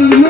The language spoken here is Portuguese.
Ai,